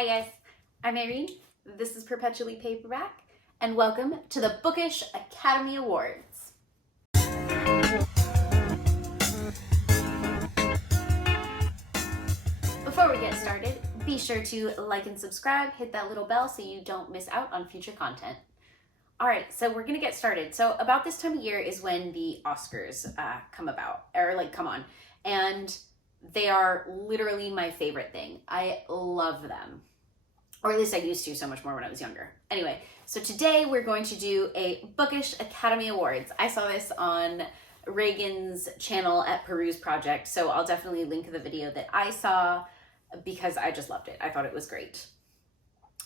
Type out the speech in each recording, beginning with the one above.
Hi guys, I'm Irene, this is Perpetually Paperback, and welcome to the Bookish Academy Awards. Before we get started, be sure to like and subscribe, hit that little bell so you don't miss out on future content. Alright, so we're gonna get started. So about this time of year is when the Oscars come on, and they are literally my favorite thing. I love them. Or at least I used to so much more when I was younger. Anyway, so today we're going to do a Bookish Academy Awards. I saw this on Reagan's channel at Peruse Project, so I'll definitely link the video that I saw because I just loved it. I thought it was great.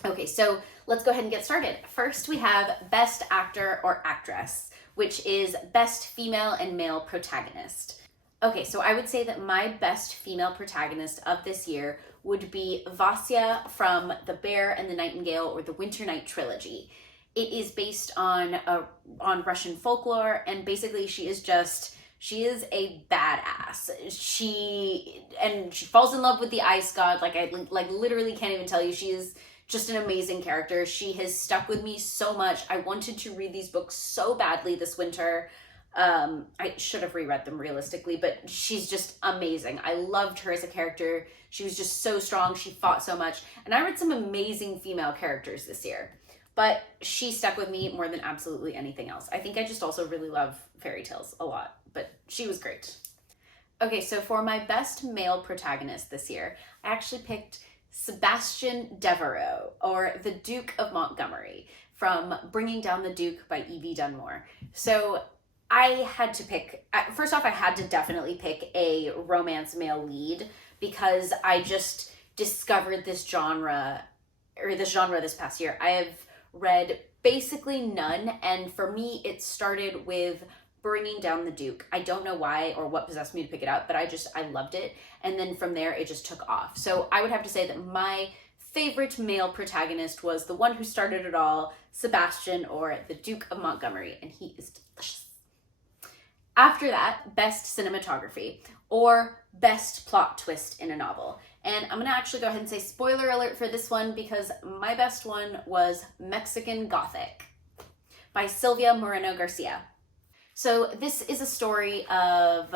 Okay, so let's go ahead and get started. First, we have Best Actor or Actress, which is Best Female and Male Protagonist. Okay, so I would say that my best female protagonist of this year would be Vasya from The Bear and the Nightingale, or the Winter Night trilogy. It is based on Russian folklore, and basically she is a badass. She falls in love with the ice god. I literally can't even tell you. She is just an amazing character. She has stuck with me so much. I wanted to read these books so badly this winter. I should have reread them realistically, but she's just amazing. I loved her as a character. She was just so strong. She fought so much. And I read some amazing female characters this year, but she stuck with me more than absolutely anything else. I think I just also really love fairy tales a lot, but she was great. Okay, so for my best male protagonist this year, I actually picked Sebastian Devereux, or the Duke of Montgomery, from Bringing Down the Duke by E.V. Dunmore. So I had to pick, first off, I had to definitely pick a romance male lead because I just discovered this genre this past year. I have read basically none, and for me, it started with Bringing Down the Duke. I don't know why or what possessed me to pick it up, but I loved it, and then from there, it just took off. So I would have to say that my favorite male protagonist was the one who started it all, Sebastian, or the Duke of Montgomery, and he is delicious. After that, Best Cinematography, or Best Plot Twist in a Novel. And I'm gonna actually go ahead and say spoiler alert for this one because my best one was Mexican Gothic by Silvia Moreno Garcia. So this is a story of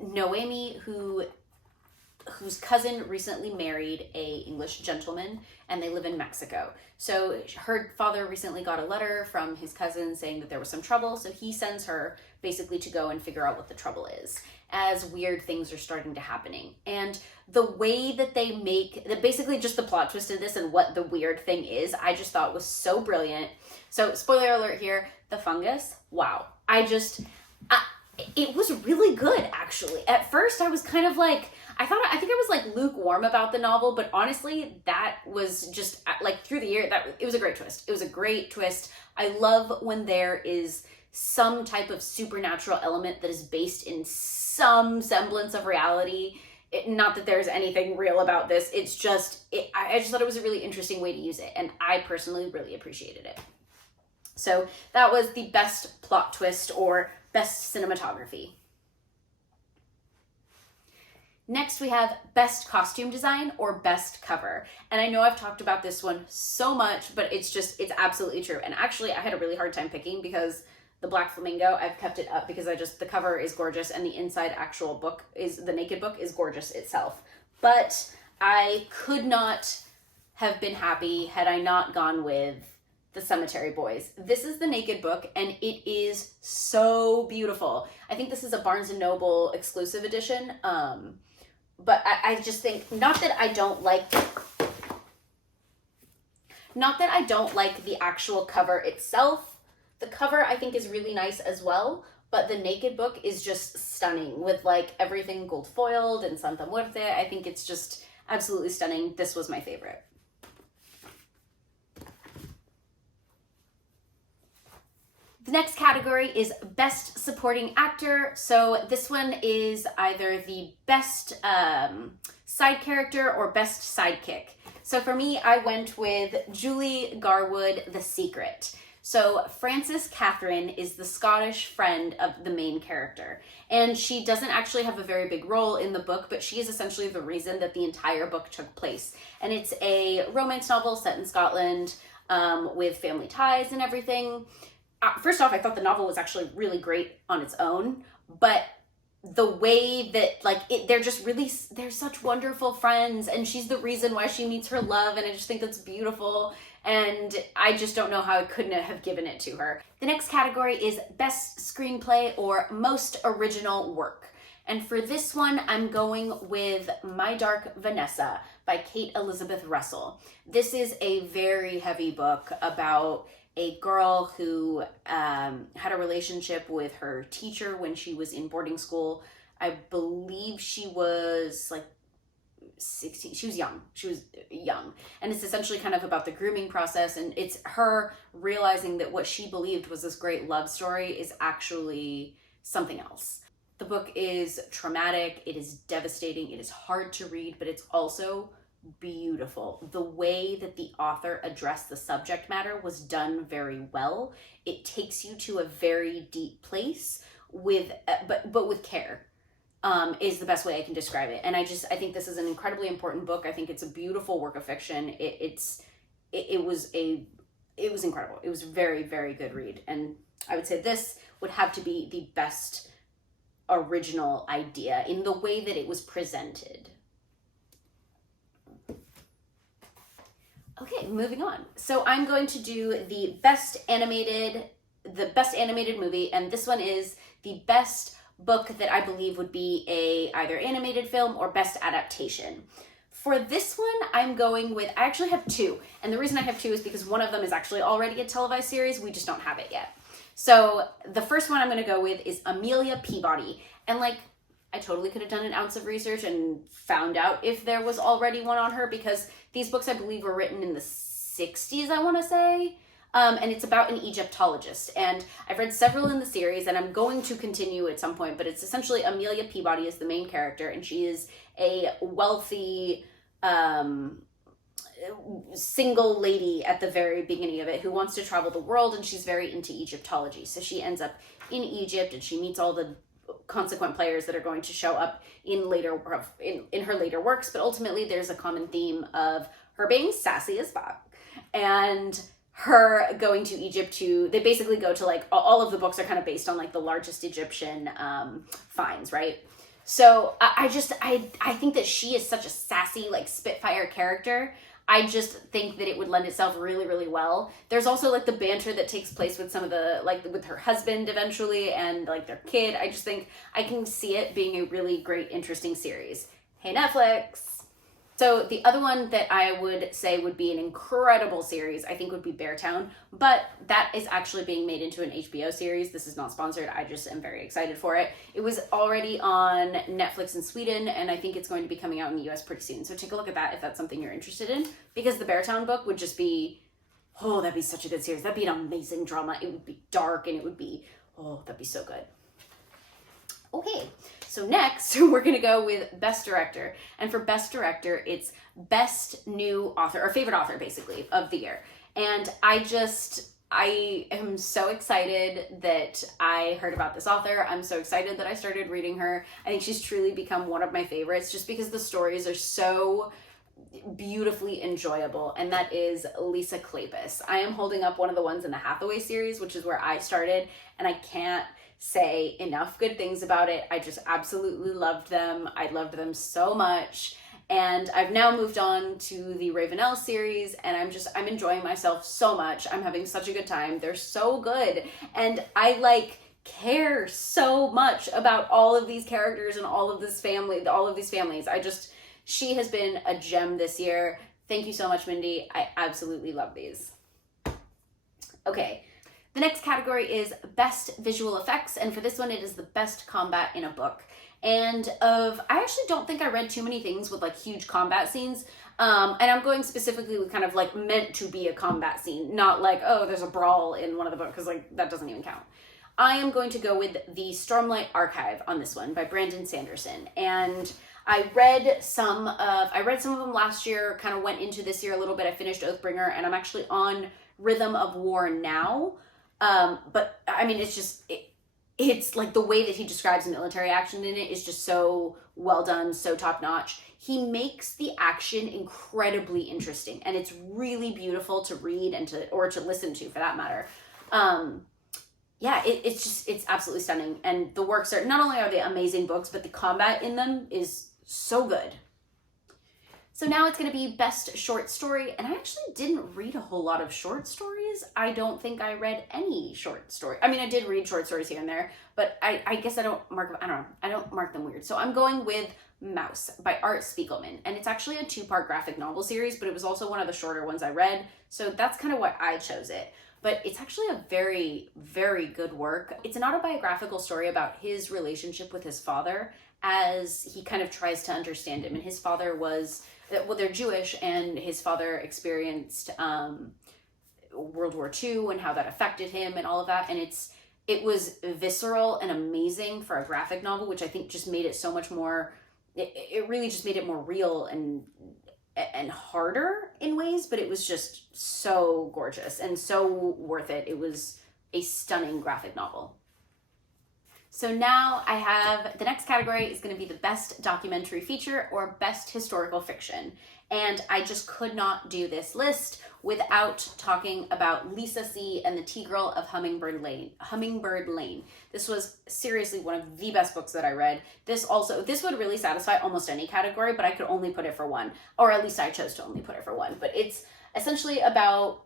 Noemi whose cousin recently married a English gentleman, and they live in Mexico. So her father recently got a letter from his cousin saying that there was some trouble, so he sends her basically to go and figure out what the trouble is as weird things are starting to happening. And the way that they make, basically just the plot twist of this and what the weird thing is, I just thought was so brilliant. So spoiler alert here, the fungus, wow. It was really good, actually. At first, I was kind of like, I think I was like lukewarm about the novel, but honestly, that was just like through the year, it was a great twist. It was a great twist. I love when there is some type of supernatural element that is based in some semblance of reality. Not that there's anything real about this. I just thought it was a really interesting way to use it, and I personally really appreciated it. So that was the best plot twist or best cinematography. Next, we have Best Costume Design or Best Cover. And I know I've talked about this one so much, but it's absolutely true. And actually, I had a really hard time picking because the Black Flamingo, I've kept it up because the cover is gorgeous and the inside the naked book is gorgeous itself. But I could not have been happy had I not gone with The Cemetery Boys. This is the naked book, and it is so beautiful. I think this is a Barnes & Noble exclusive edition. But I just think, not that I don't like the actual cover itself. The cover I think is really nice as well, but the naked book is just stunning with like everything gold foiled and Santa Muerte. I think it's just absolutely stunning. This was my favorite. The next category is Best Supporting Actor. So this one is either the best side character or best sidekick. So for me, I went with Julie Garwood, The Secret. So Frances Catherine is the Scottish friend of the main character, and she doesn't actually have a very big role in the book, but she is essentially the reason that the entire book took place. And it's a romance novel set in Scotland, with family ties and everything. First off, I thought the novel was actually really great on its own, but the way that they're such wonderful friends, and she's the reason why she meets her love, and I just think that's beautiful, and I just don't know how I couldn't have given it to her. The next category is Best Screenplay or Most Original Work. And for this one, I'm going with My Dark Vanessa by Kate Elizabeth Russell. This is a very heavy book about a girl who had a relationship with her teacher when she was in boarding school. I believe she was like 16. She was young. And it's essentially kind of about the grooming process, and it's her realizing that what she believed was this great love story is actually something else. The book is traumatic, it is devastating, it is hard to read, but it's also beautiful. The way that the author addressed the subject matter was done very well. It takes you to a very deep place with but with care, is the best way I can describe it. And I think this is an incredibly important book. I think it's a beautiful work of fiction. It was incredible. It was a very, very good read, and I would say this would have to be the best original idea in the way that it was presented. Okay, moving on. So I'm going to do the best animated movie, and this one is the best book that I believe would be either animated film or best adaptation. For this one, I'm going with, I actually have two, and the reason I have two is because one of them is actually already a televised series, we just don't have it yet. So the first one I'm going to go with is Amelia Peabody, and I totally could have done an ounce of research and found out if there was already one on her, because these books I believe were written in the 60s, I want to say. And it's about an Egyptologist. And I've read several in the series, and I'm going to continue at some point, but it's essentially Amelia Peabody is the main character, and she is a wealthy single lady at the very beginning of it who wants to travel the world, and she's very into Egyptology. So she ends up in Egypt, and she meets all the consequent players that are going to show up in her later works, but ultimately there's a common theme of her being sassy as fuck and her going to Egypt they basically go to all of the books are kind of based on the largest Egyptian finds, right? So I think that she is such a sassy spitfire character. I just think that it would lend itself really, really well. There's also the banter that takes place with some of the with her husband eventually and their kid. I just think I can see it being a really great, interesting series. Hey, Netflix. So the other one that I would say would be an incredible series, I think would be Beartown, but that is actually being made into an HBO series. This is not sponsored. I just am very excited for it. It was already on Netflix in Sweden, and I think it's going to be coming out in the US pretty soon. So take a look at that if that's something you're interested in, because the Beartown book would just be, oh, that'd be such a good series. That'd be an amazing drama. It would be dark, and it would be, oh, that'd be so good. Okay, so next we're gonna go with Best Director. And for Best Director, it's Best New Author, or favorite author basically, of the year. And I am so excited that I heard about this author. I'm so excited that I started reading her. I think she's truly become one of my favorites just because the stories are so beautifully enjoyable, and that is Lisa Kleypas. I am holding up one of the ones in the Hathaway series, which is where I started, and I can't say enough good things about it. I just absolutely loved them. I loved them so much. And I've now moved on to the Ravenelle series, and I'm enjoying myself so much. I'm having such a good time. They're so good. And I care so much about all of these characters and all of these families. She has been a gem this year. Thank you so much, Mindy. I absolutely love these. Okay. The next category is Best Visual Effects, and for this one, it is the best combat in a book. And I actually don't think I read too many things with huge combat scenes, and I'm going specifically with kind of meant to be a combat scene, not oh, there's a brawl in one of the books, because that doesn't even count. I am going to go with the Stormlight Archive on this one by Brandon Sanderson, and I read some of them last year, kind of went into this year a little bit. I finished Oathbringer, and I'm actually on Rhythm of War now. But I mean, it's like the way that he describes military action in it is just so well done, so top notch. He makes the action incredibly interesting, and it's really beautiful to read and to listen to, for that matter. Yeah, it's absolutely stunning. And the works are, not only are they amazing books, but the combat in them is so good. So now it's going to be best short story, and I actually didn't read a whole lot of short stories. I don't think I read any short story. I mean, I did read short stories here and there, but I guess I don't mark them weird. So I'm going with Mouse by Art Spiegelman, and it's actually a 2-part graphic novel series, but it was also one of the shorter ones I read, so that's kind of why I chose it. But it's actually a very, very good work. It's an autobiographical story about his relationship with his father as he kind of tries to understand him. And his father was, well, they're Jewish, and his father experienced World War II and how that affected him and all of that. And it was visceral and amazing for a graphic novel, which I think just made it so much more, it really just made it more real and harder in ways, but it was just so gorgeous and so worth it. It was a stunning graphic novel. So now I have, the next category is going to be the best documentary feature or best historical fiction. And I just could not do this list without talking about Lisa C. and the Tea-Girl of Hummingbird Lane. This was seriously one of the best books that I read. This would really satisfy almost any category, but I could only put it for one, or at least I chose to only put it for one. But it's essentially about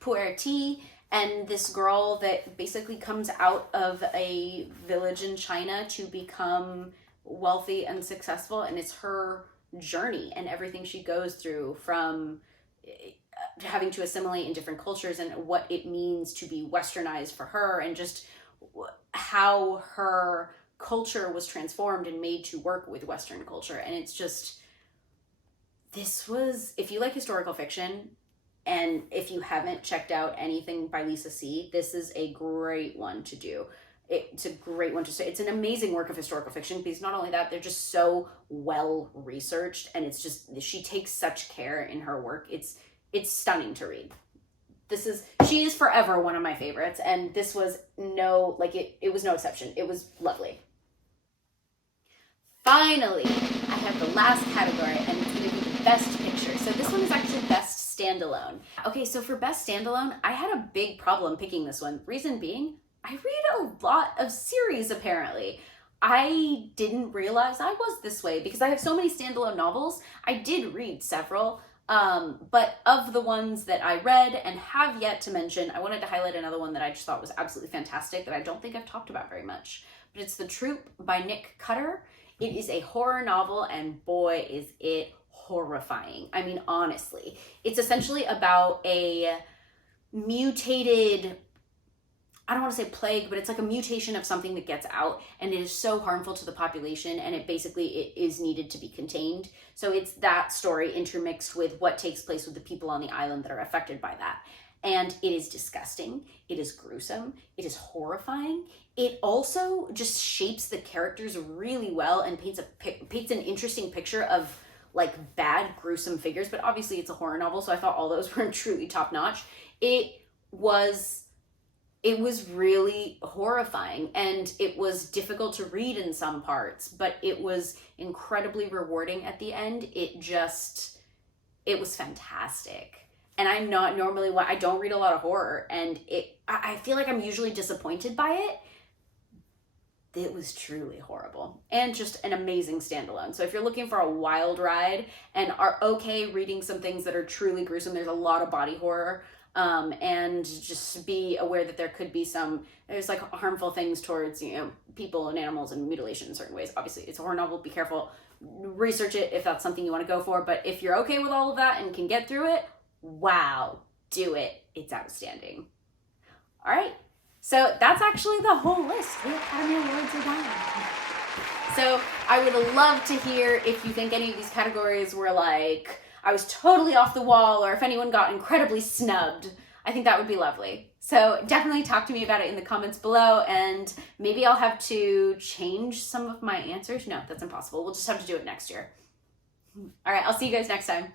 Pu'er Tea and this girl that basically comes out of a village in China to become wealthy and successful, and it's her journey and everything she goes through, from having to assimilate in different cultures and what it means to be westernized for her, and just how her culture was transformed and made to work with Western culture. And it's just, this was, if you like historical fiction, and if you haven't checked out anything by Lisa C., this is a great one to do. It's a great one to say. It's an amazing work of historical fiction, because not only that, they're just so well researched, and it's just, she takes such care in her work. It's stunning to read. She is forever one of my favorites, and this was it was no exception. It was lovely. Finally, I have the last category, and it's going to be the best picture. So this one is actually best standalone. Okay, so for best standalone, I had a big problem picking this one. Reason being, I read a lot of series, apparently. I didn't realize I was this way because I have so many standalone novels. I did read several, but of the ones that I read and have yet to mention, I wanted to highlight another one that I just thought was absolutely fantastic that I don't think I've talked about very much. But it's The Troop by Nick Cutter. It is a horror novel, and boy, is it horrifying. I mean, honestly, it's essentially about a mutated, I don't want to say plague, but it's like a mutation of something that gets out, and it is so harmful to the population, and it is needed to be contained. So it's that story intermixed with what takes place with the people on the island that are affected by that. And it is disgusting. It is gruesome. It is horrifying. It also just shapes the characters really well and paints an interesting picture of like bad, gruesome figures. But obviously it's a horror novel, so I thought all those were truly top notch. It was really horrifying, and it was difficult to read in some parts, but it was incredibly rewarding at the end. It was fantastic. And I'm not normally I don't read a lot of horror, and I feel like I'm usually disappointed by it. It was truly horrible, and just an amazing standalone. So if you're looking for a wild ride and are okay reading some things that are truly gruesome, there's a lot of body horror, and just be aware that there could be there's like harmful things towards, people and animals and mutilation in certain ways. Obviously it's a horror novel, be careful, research it if that's something you want to go for. But if you're okay with all of that and can get through it, wow, do it. It's outstanding. All right. So that's actually the whole list. The Academy Awards are done. So I would love to hear if you think any of these categories were like, I was totally off the wall, or if anyone got incredibly snubbed. I think that would be lovely. So definitely talk to me about it in the comments below, and maybe I'll have to change some of my answers. No, that's impossible. We'll just have to do it next year. All right, I'll see you guys next time.